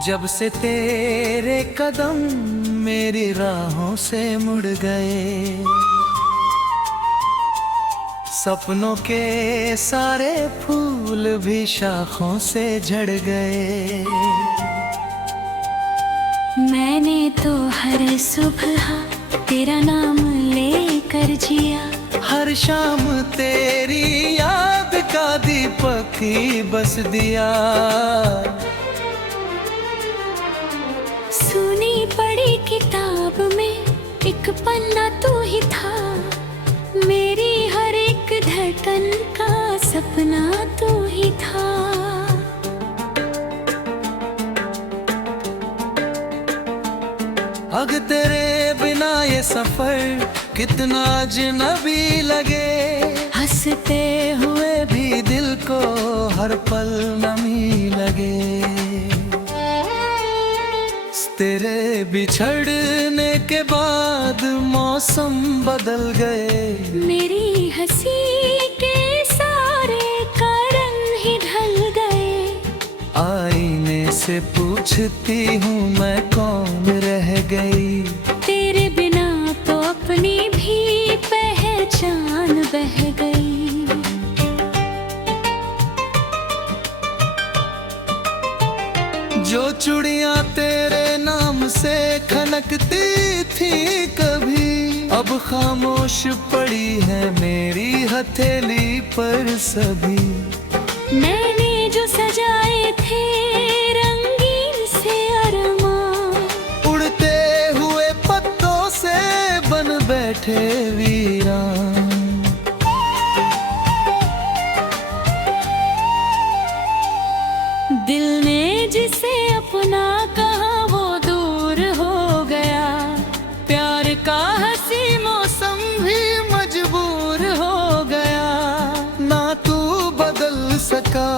जब से तेरे कदम मेरी राहों से मुड़ गए, सपनों के सारे फूल भी शाखों से झड़ गए। मैंने तो हर सुबह तेरा नाम लेकर जिया, हर शाम तेरी याद का दीपक ही बस दिया। सुनी पड़ी किताब में एक पन्ना तू ही था, मेरी हर एक धड़कन का सपना तू ही था। अग तेरे बिना ये सफर कितना अजनबी लगे, हंसते हुए भी दिल को हर पल नमी लगे। तेरे बिछड़ने के बाद मौसम बदल गए, मेरी हंसी के सारे कारण ही ढल गए। आईने से पूछती हूँ मैं कौन रह गई, तेरे बिना तो अपनी भी पहचान बह गई। जो चूड़ियां तेरे नाम से खनकती थी कभी, अब खामोश पड़ी है मेरी हथेली पर सभी। मैंने जो सजाए थे रंगीन से अरमान, उड़ते हुए पत्तों से बन बैठे वीरान। दिल ने जिसे अपना कहा वो दूर हो गया, प्यार का हंसी मौसम भी मजबूर हो गया। ना तू बदल सका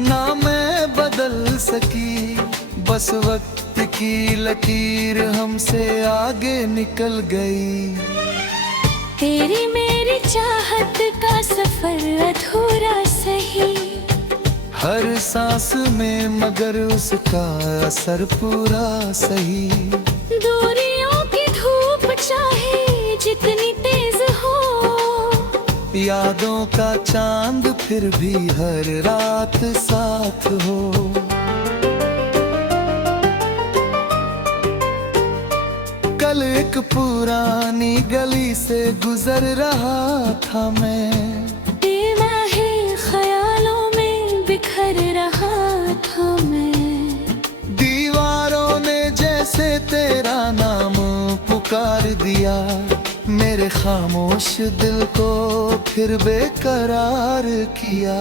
ना मैं बदल सकी, बस वक्त की लकीर हमसे आगे निकल गई। तेरी मेरी चाहत का सफर अधूरा सही, हर सांस में मगर उसका असर पूरा सही। दूरियों की धूप चाहे जितनी तेज हो, यादों का चांद फिर भी हर रात साथ हो। कल एक पुरानी गली से गुजर रहा था मैं, बेवाहे ख्यालों में बिखर रहा था मैं। दीवारों ने जैसे तेरा नाम पुकार दिया, मेरे खामोश दिल को फिर बेकरार किया।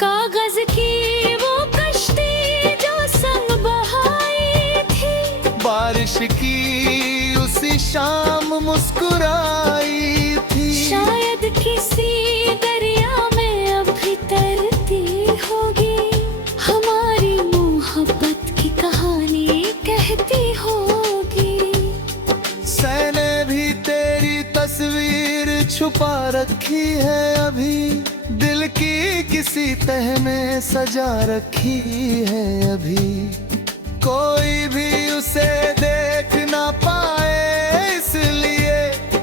कागज की वो कश्ती जो संग बहाई थी, बारिश की उसी शाम मुस्कुराई थी। शायद किसी दरिया में अभी तरती होगी, हमारी मोहब्बत की कहानी कहती होगी। मैंने भी तेरी तस्वीर छुपा रखी है अभी, दिल की किसी तह में सजा रखी है अभी। कोई भी उसे देख ना पाए इसलिए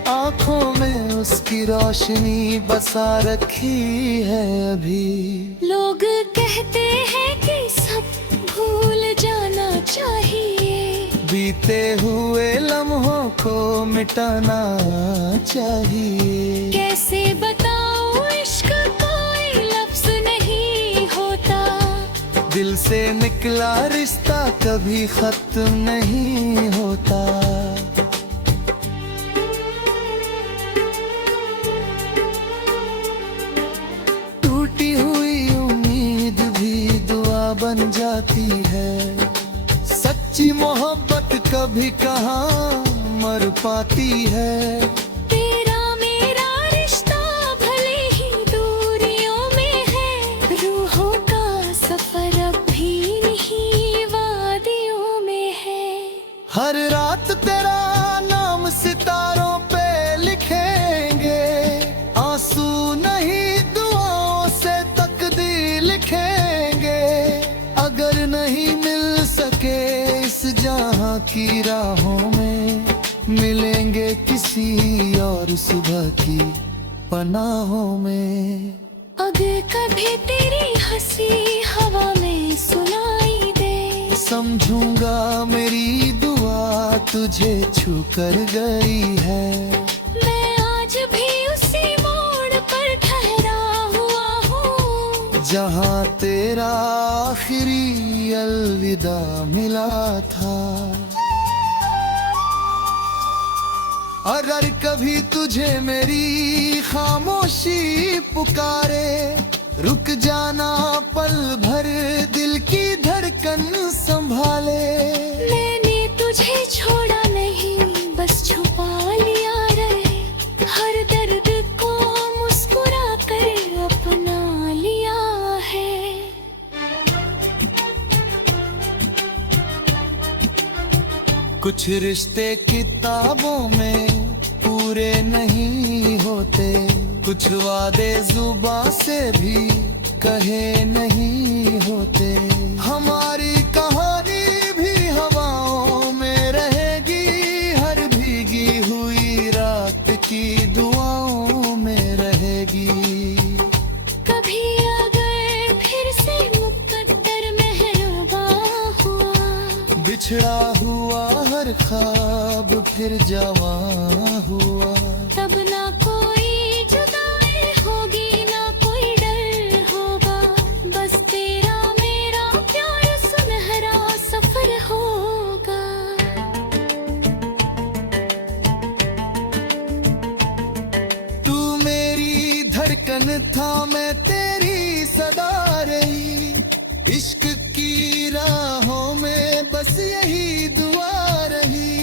आंखों में उसकी रोशनी बसा रखी है अभी। लोग कहते हैं कि सब भूल जाना चाहिए, बीते हुए लम्हों को मिटाना चाहिए। कैसे बताऊं इश्क कोई लफ्ज नहीं होता, दिल से निकला रिश्ता कभी खत्म नहीं होता। टूटी हुई उम्मीद भी दुआ बन जाती है, सच्ची मोहब्बत कभी कहाँ मर पाती है। तेरा मेरा रिश्ता भले ही दूरियों में है, रूहों का सफर अब भी नहीं वादियों में है। हर रात तेरा नाम सितारों पे लिखेंगे, आंसू नहीं दुआओं से तकदीर लिखेंगे। अगर नहीं मिल सके राहों में मिलेंगे किसी और सुबह की पनाहों में। अगर कभी तेरी हंसी हवा में सुनाई दे, समझूंगा मेरी दुआ तुझे छू कर गई है। मैं आज भी उसी मोड़ पर ठहरा हुआ हूँ, जहाँ तेरा आखिरी अलविदा मिला था। अगर कभी तुझे मेरी खामोशी पुकारे, रुक जाना पल भर दिल की धड़कन संभाले। मैंने तुझे छोड़ा नहीं, बस छुपा लिया रहे, हर दर्द को मुस्कुरा कर अपना लिया है। कुछ रिश्ते किताबों में पूरे नहीं होते, कुछ वादे जुबां से भी कहे नहीं होते। हमारी कहानी भी हवाओं में रहेगी, हर भीगी हुई रात की दुआओं में रहेगी। कभी अगर फिर से मुकद्दर मेहरबान हुआ, बिछड़ा हुआ हर ख्वाब फिर जवां हुआ, तब ना कोई जुदाई होगी, ना कोई डर होगा, बस तेरा मेरा प्यार सुनहरा सफर होगा। तू मेरी धड़कन था, मैं तेरी सदा रही, इश्क की राहों में बस यही दुआ रही।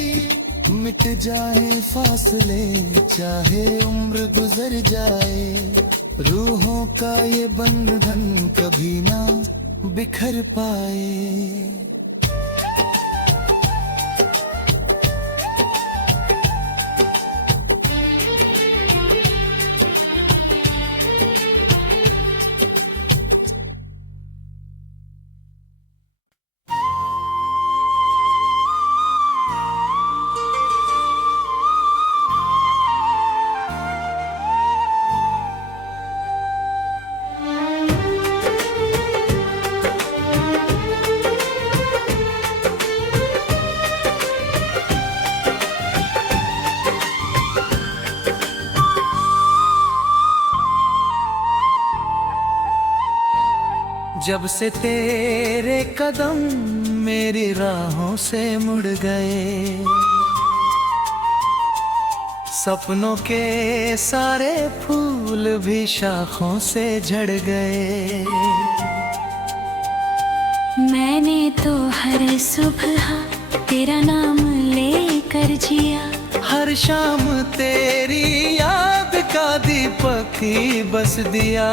मिट जाए फासले चाहे उम्र गुजर जाए, रूहों का ये बंधन कभी ना बिखर पाए। जब से तेरे कदम मेरी राहों से मुड़ गए, सपनों के सारे फूल भी शाखों से झड़ गए। मैंने तो हर सुबह तेरा नाम लेकर जिया, हर शाम तेरी याद का दीपक ही बस दिया।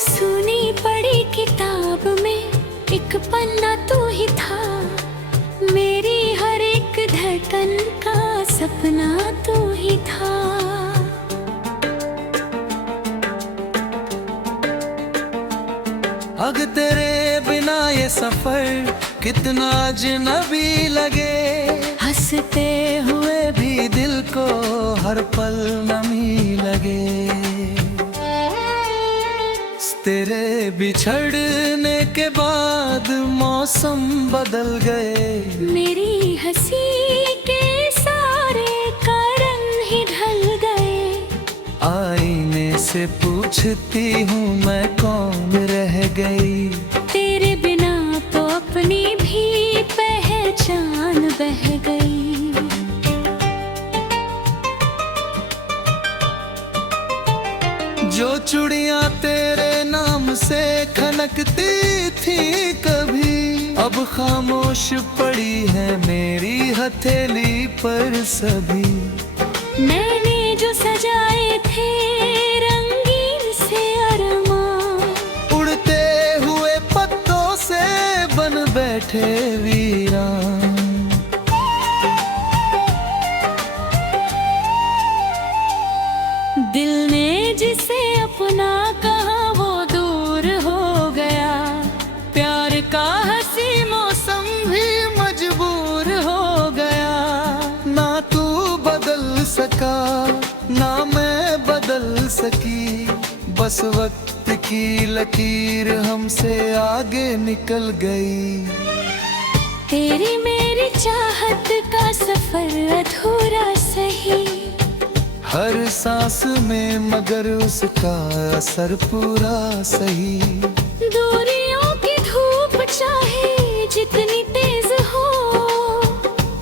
सुनी पढ़ी किताब में एक पन्ना तू ही था, मेरी हर एक धड़कन का सपना तू ही था। अग तेरे बिना ये सफर कितना अजनबी लगे, हंसते हुए भी दिल को हर पल नमी लगे। तेरे बिछड़ने के बाद मौसम बदल गए, मेरी हंसी के सारे का रंग ही ढल गए। आईने से पूछती हूँ मैं कौन रह गई, तेरे बिना तो अपनी भी पहचान बह गई। जो चूड़ियां तेरे नाम से खनकती थी कभी, अब खामोश पड़ी है मेरी हथेली पर सभी। मैंने जो सजाए थे रंगीन से अरमान, उड़ते हुए पत्तों से बन बैठे वीरान। दिल ने जिसे अपना कहा वो दूर हो गया, प्यार का हंसी सका, ना मैं बदल सकी। बस वक्त की लकीर हमसे आगे निकल गई। तेरी मेरी चाहत का सफर अधूरा सही, हर सांस में मगर उसका असर पूरा सही। दूरियों की धूप चाहे जितनी तेज हो,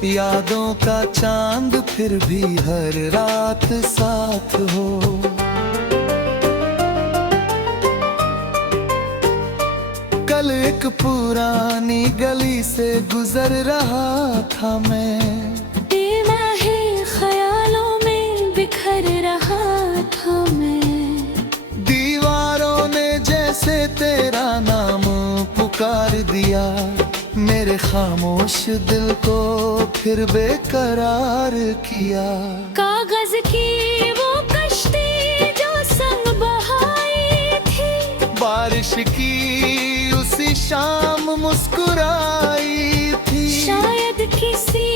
यादों का चांद फिर भी हर रात साथ हो। कल एक पुरानी गली से गुजर रहा था मैं, बेवाहे ख्यालों में बिखर रहा था मैं। दीवारों ने जैसे तेरा नाम पुकार दिया, मेरे खामोश दिल को फिर बेकरार किया। कागज की वो कश्ती जो संग बहाई थी, बारिश की उसी शाम मुस्कुराई थी। शायद किसी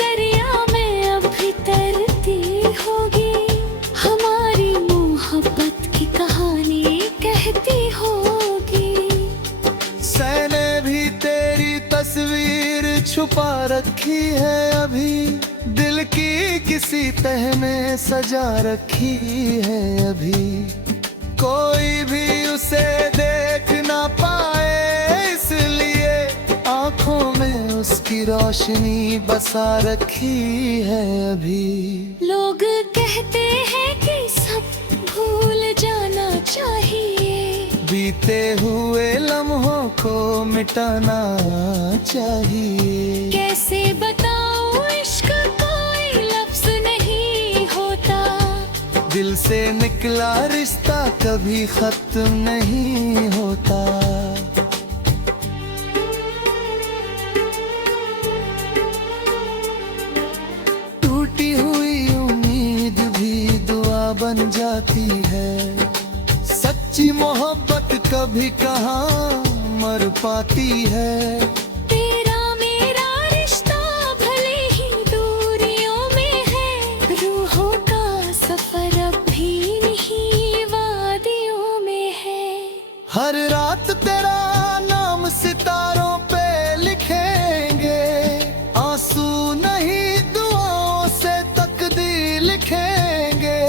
दरिया में अभी तैरती होगी, हमारी मोहब्बत की कहानी कहती होगी। मैंने भी तेरी तस्वीर छुपा रखी है अभी, दिल की किसी तह में सजा रखी है अभी। कोई भी उसे देख ना पाए इसलिए आंखों में उसकी रोशनी बसा रखी है अभी। लोग कहते हैं कि सब भूल जाना चाहिए, बीते हुए लम्हों को मिटाना चाहिए। कैसे बताऊं इश्क कोई लफ्ज नहीं होता, दिल से निकला रिश्ता कभी खत्म नहीं होता। टूटी हुई उम्मीद भी दुआ बन जाती है, सच्ची मोहब्बत कभी कहाँ मर पाती है। तेरा मेरा रिश्ता भले ही दूरियों में है, रूहों का सफर अब भी नहीं वादियों में है। हर रात तेरा नाम सितारों पे लिखेंगे, आंसू नहीं दुआओं से तकदीर लिखेंगे।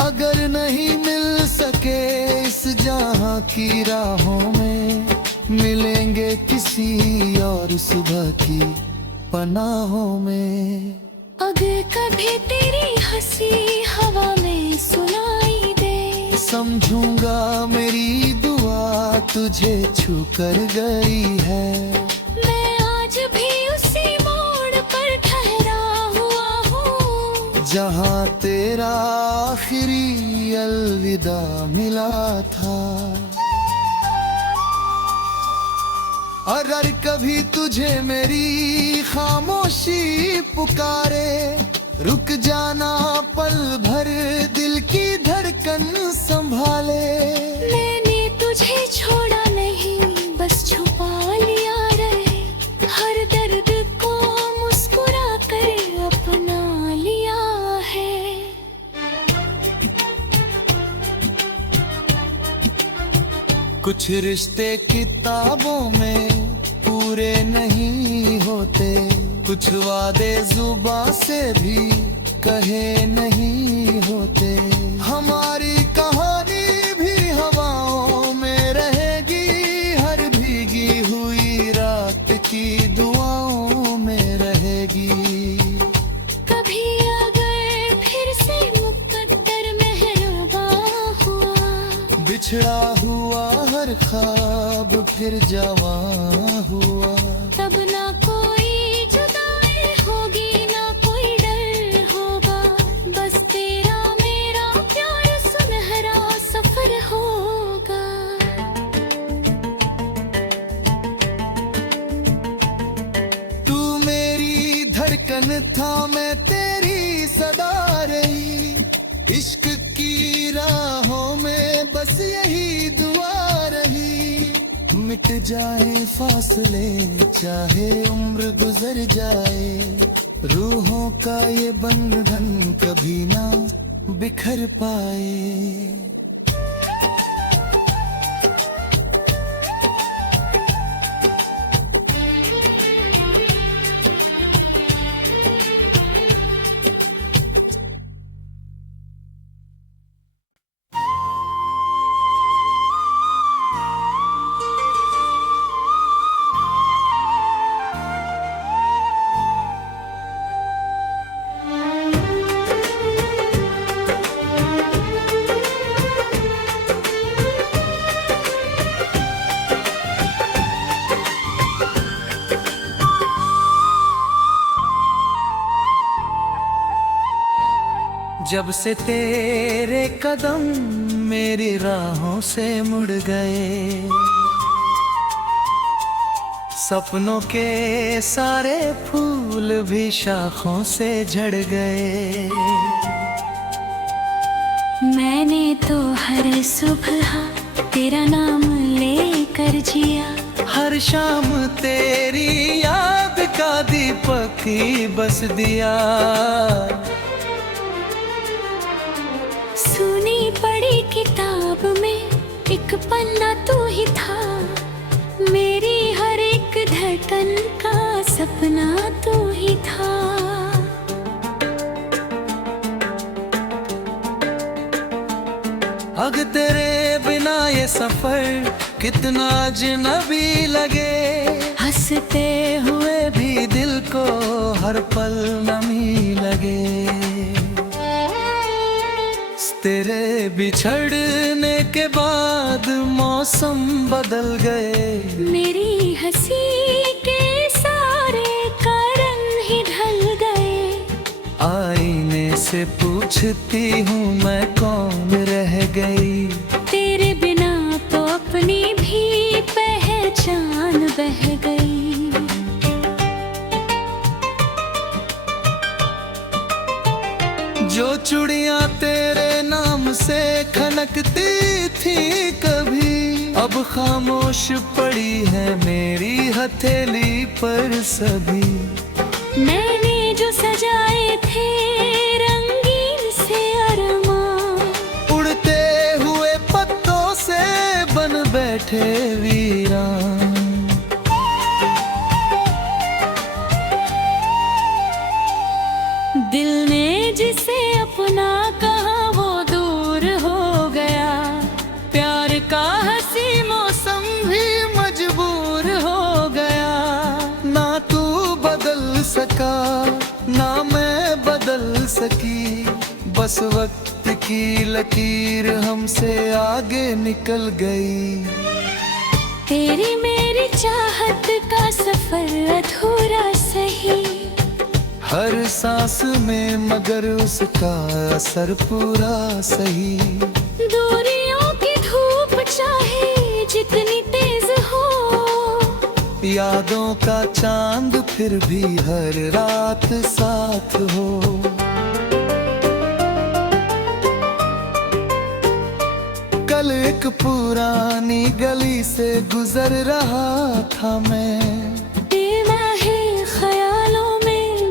अगर नहीं मिल सके इस जहां की राहों में, मिलेंगे किसी और सुबह की पनाहों में। अगर कभी तेरी हंसी हवा में सुनाई दे, समझूंगा मेरी दुआ तुझे छू कर गई है। मैं आज भी उसी मोड़ पर ठहरा हुआ हूँ, जहाँ तेरा आखिरी अलविदा मिला था। अगर कभी तुझे मेरी खामोशी पुकारे, रुक जाना पल भर दिल की धड़कन संभाले। मैंने तुझे छोड़ा नहीं बस छुपा लिया रहे, हर दर्द को मुस्कुरा कर अपना लिया है। कुछ रिश्ते किताबों में पूरे नहीं होते, कुछ वादे जुबां से भी कहे नहीं होते। हमारी कहानी भी हवाओं में रहेगी, हर भीगी हुई रात की दुआओं में रहेगी। कभी अगर फिर से मुकद्दर मेहरबान हुआ, बिछड़ा हुआ हर ख्वाब फिर जवां हुआ, तब ना कोई जुदाई होगी ना कोई डर होगा, बस तेरा मेरा प्यार सुनहरा सफर होगा। तू मेरी धड़कन था मैं तेरी सदा रही, इश्क की राहों में बस यही दुआ रही। मिट जाए फासले चाहे उम्र गुजर जाए, रूहों का ये बंधन कभी ना बिखर पाए। जब से तेरे कदम मेरी राहों से मुड़ गए, सपनों के सारे फूल भी शाखों से झड़ गए। मैंने तो हर सुबह तेरा नाम लेकर जिया, हर शाम तेरी याद का दीपक ही बस दिया। सुनी पढ़ी किताब में एक पन्ना तू ही था, मेरी हर एक धड़कन का सपना तू ही था। अग तेरे बिना ये सफर कितना अजनबी लगे, हंसते हुए भी दिल को हर पल नमी लगे। तेरे बिछड़ने के बाद मौसम बदल गए, मेरी हंसी के सारे का रंग ही ढल गए। आईने से पूछती हूँ मैं कौन रह गई, तेरे बिना तो अपनी भी पहचान बह गई। जो चूड़ियां तेरे नाम से खनकती थी कभी, अब खामोश पड़ी है मेरी हथेली पर सभी। मैंने जो सजाए थे रंगीन से अरमान, उड़ते हुए पत्तों से बन बैठे वीरान। दिल ने जिसे अपना कहा वो दूर हो गया, प्यार का हंसी मौसम भी मजबूर हो गया। ना तू बदल सका ना मैं बदल सकी, बस वक्त की लकीर हमसे आगे निकल गई। तेरी मेरी चाहत का सफर अधूरा सही, हर सांस में मगर उसका असर पूरा सही। दूरियों की धूप चाहे जितनी तेज हो, यादों का चांद फिर भी हर रात साथ हो। कल एक पुरानी गली से गुजर रहा था मैं,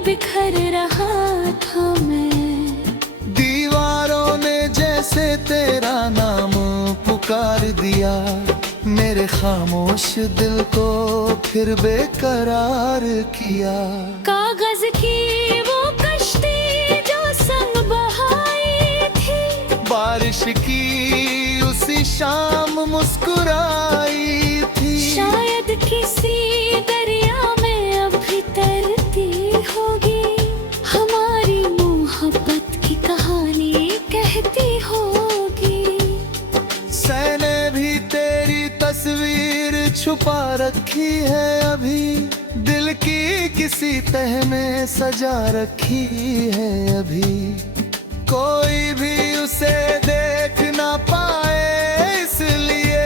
बिखर रहा था मैं। दीवारों ने जैसे तेरा नाम पुकार दिया, मेरे खामोश दिल को फिर बेकरार किया। कागज की वो कश्ती जो संग बहाई थी, बारिश की उसी शाम मुस्कुराई थी। शायद किसी दरिया में अभी तरती होगी, हमारी मोहब्बत की कहानी कहती होगी। मैंने भी तेरी तस्वीर छुपा रखी है अभी, दिल की किसी तह में सजा रखी है अभी। कोई भी उसे देख ना पाए इसलिए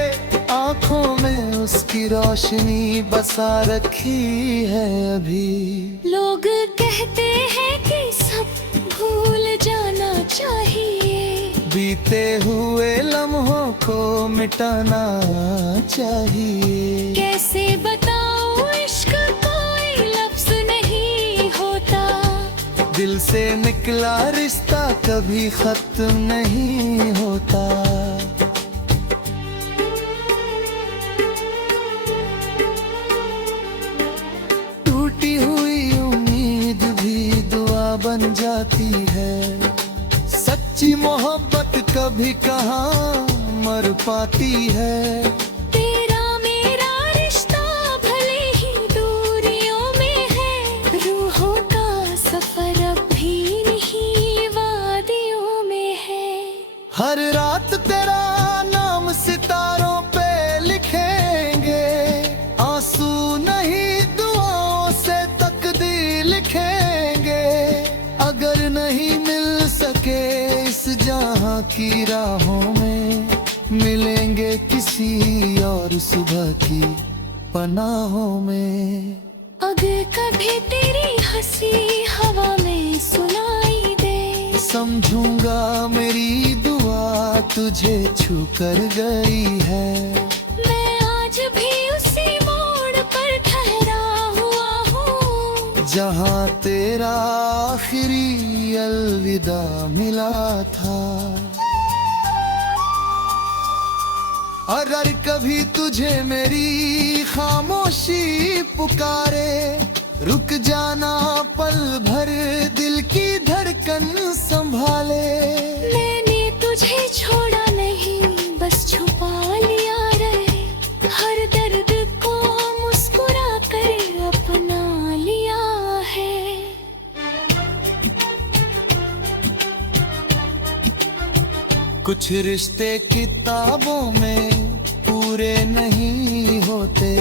आंखों में उसकी रोशनी बसा रखी है अभी। लोग कहते हैं कि सब भूल जाना चाहिए, बीते हुए लम्हों को मिटाना चाहिए। कैसे बताऊं इश्क कोई लफ्ज नहीं होता, से निकला रिश्ता कभी खत्म नहीं होता। टूटी हुई उम्मीद भी दुआ बन जाती है। सच्ची मोहब्बत कभी कहाँ मर पाती है। तेरा मेरा रिश्ता भले ही दूरियों में है, रूहों का सफर अब भी नहीं वादियों में है। हर रात तेरा नाम सितारों पे लिखेंगे, आंसू नहीं दुआओं से तकदीर लिखेंगे। अगर नहीं मिल सके इस जहां की राहों में, मिलेंगे किसी और सुबह की पनाहों में। अगर कभी तेरी हंसी हवा में सुनाई दे, समझूंगा मेरी दुआ तुझे छू कर गई है। मैं आज भी उसी मोड़ पर ठहरा हुआ हूँ, जहाँ तेरा आखिरी अलविदा मिला था। अगर कभी तुझे मेरी खामोशी पुकारे, रुक जाना पल भर दिल की धड़कन संभाले। मैंने तुझे छोड़ा नहीं, बस छुपा लिया रहे। हर दर्द को मुस्कुरा कर अपना लिया है। कुछ रिश्ते किताबों में पूरे नहीं होते,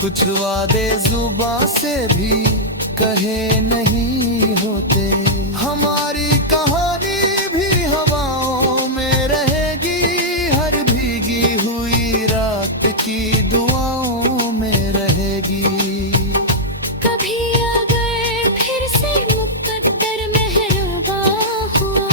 कुछ वादे जुबां से भी कहे नहीं होते। हमारी कहानी भी हवाओं में रहेगी, हर भीगी हुई रात की दुआओं में रहेगी। कभी अगर फिर से मुकद्दर मेहरबान हुआ,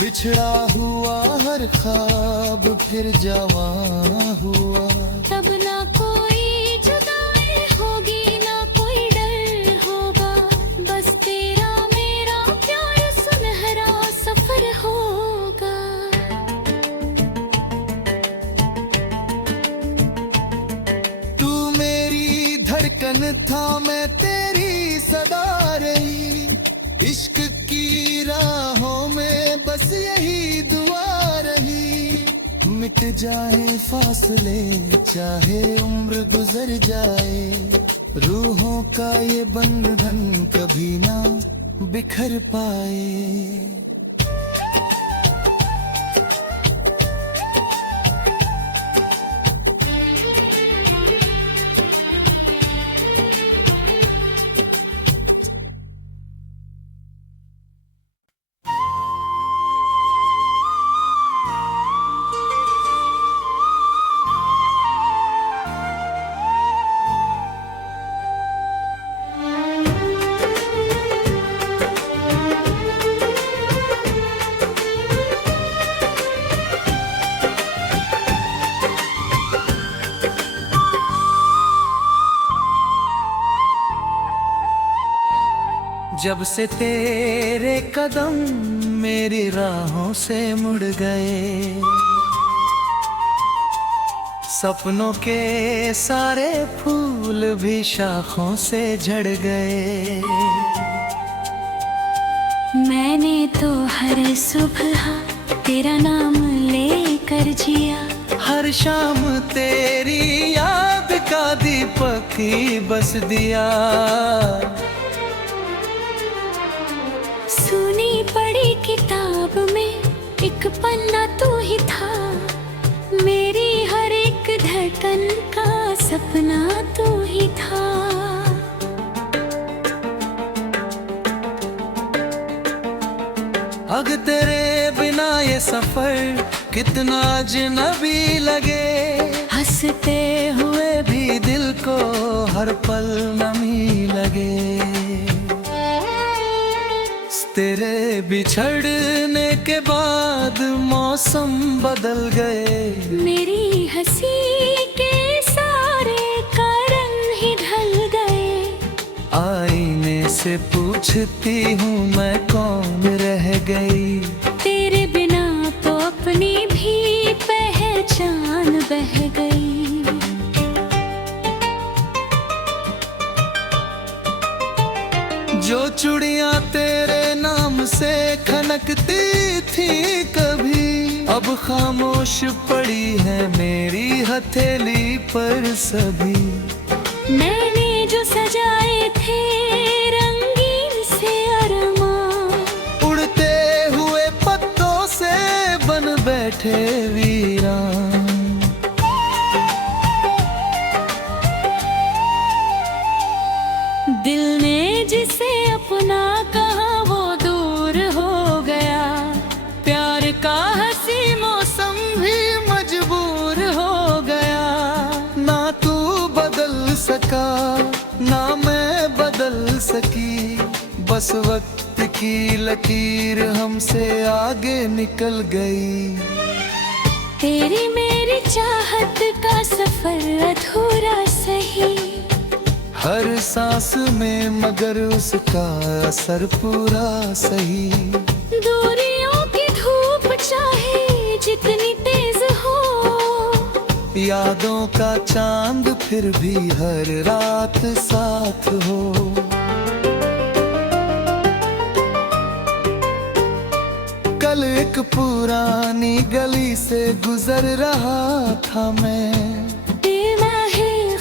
बिछड़ा हुआ हर ख्वाब फिर जवां हुआ, तब ना कोई जुदाई होगी, ना कोई डर होगा। बस तेरा मेरा प्यार सुनहरा सफर होगा। तू मेरी धड़कन था, मैं तेरी सदा रही। इश्क की राहों में बस यही दुआ रही। मिट जाए फासले चाहे उम्र गुजर जाए, रूहों का ये बंधन कभी ना बिखर पाए। जब से तेरे कदम मेरी राहों से मुड़ गए, सपनों के सारे फूल भी शाखों से झड़ गए। मैंने तो हर सुबह तेरा नाम लेकर जिया, हर शाम तेरी याद का दीपक ही बस दिया। सुनी पड़ी किताब में एक पन्ना तू ही था, मेरी हर एक धड़कन का सपना तू ही था। अग तेरे बिना ये सफर कितना अजनबी लगे, हंसते हुए भी दिल को हर पल नमी लगे। तेरे बिछड़ने के बाद मौसम बदल गए, मेरी हंसी के सारे कारण ही ढल गए। आईने से पूछती हूँ मैं कौन रह गई। तेरे बिना तो अपनी भी पहचान बह गई। जो चूड़ियां तेरे नाम से खनकती थी कभी, अब खामोश पड़ी है मेरी हथेली पर सभी। मैंने जो सजाए थे रंगीन से अरमान, उड़ते हुए पत्तों से बन बैठे वीरान। दिल ने जिसे अपना कहा वो दूर हो गया। प्यार का हंसी मौसम भी मजबूर हो गया। ना तू बदल सका ना मैं बदल सकी, बस वक्त की लकीर हमसे आगे निकल गई। तेरी मेरी चाहत का सफर अधूरा सही, हर सांस में मगर उसका असर पूरा सही। दूरियों की धूप चाहे जितनी तेज हो, यादों का चांद फिर भी हर रात साथ हो। कल एक पुरानी गली से गुजर रहा था मैं,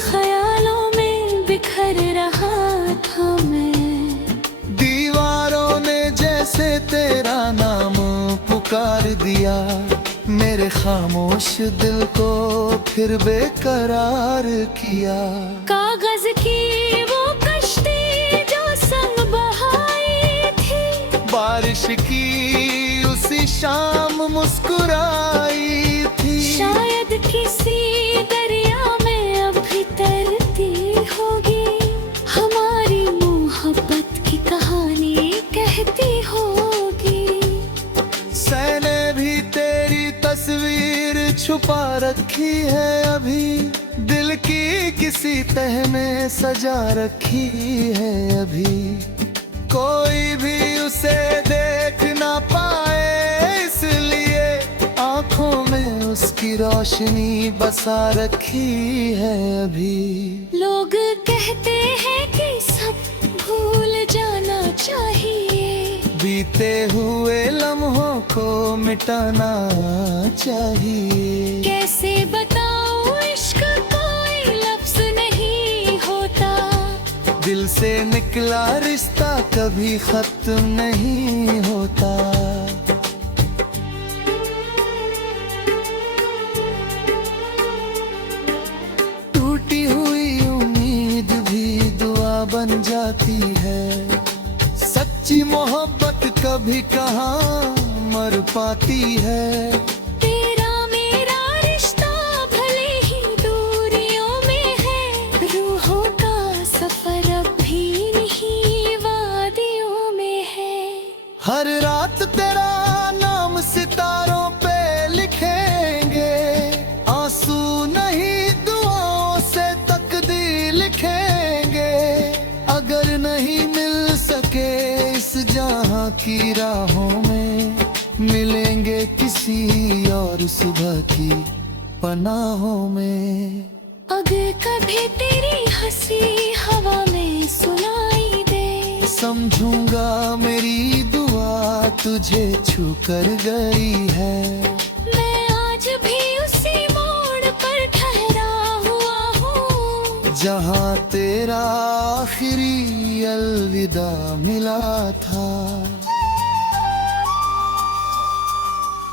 ख्यालों में बिखर रहा था मैं। दीवारों ने जैसे तेरा नाम पुकार दिया, मेरे खामोश दिल को फिर बेकरार किया। कागज की वो कश्ती जो संग बहाई थी, बारिश की उसी शाम मुस्कुराई थी। शायद किसी दरिया में अभी तैरती होगी, हमारी मोहब्बत की कहानी कहती होगी। मैंने भी तेरी तस्वीर छुपा रखी है अभी, दिल की किसी तह में सजा रखी है अभी। कोई भी उसे देख ना पाए इसलिए आँखों में उसकी रोशनी बसा रखी है अभी। लोग कहते हैं कि सब भूल जाना चाहिए, बीते हुए लम्हों को मिटाना चाहिए। कैसे बताऊं इश्क कोई लफ्ज नहीं होता, दिल से निकला रिश्ता कभी खत्म नहीं होता। टूटी हुई उम्मीद भी दुआ बन जाती है, सच्ची मोहब्बत कभी कहाँ मर पाती है। तेरा मेरा रिश्ता भले ही दूरियों में है, रूहों का सफर अब भी नहीं वादियों में है। हर रात तेरा नाम सितारों पे लिखेंगे, आंसू नहीं दुआओं से तकदीर लिखेंगे। अगर नहीं मिल सके इस जहां की राहों में, मिलेंगे किसी और सुबह की पनाहों में। अगर कभी तेरी हंसी हवा में सुनाई दे, समझूंगा मेरी दुआ तुझे छू कर गई है। मैं आज भी उसी मोड़ पर ठहरा हुआ हूँ, जहाँ तेरा आखिरी अलविदा मिला था।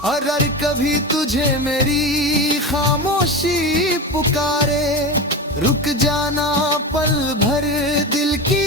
अगर कभी तुझे मेरी खामोशी पुकारे, रुक जाना पल भर दिल की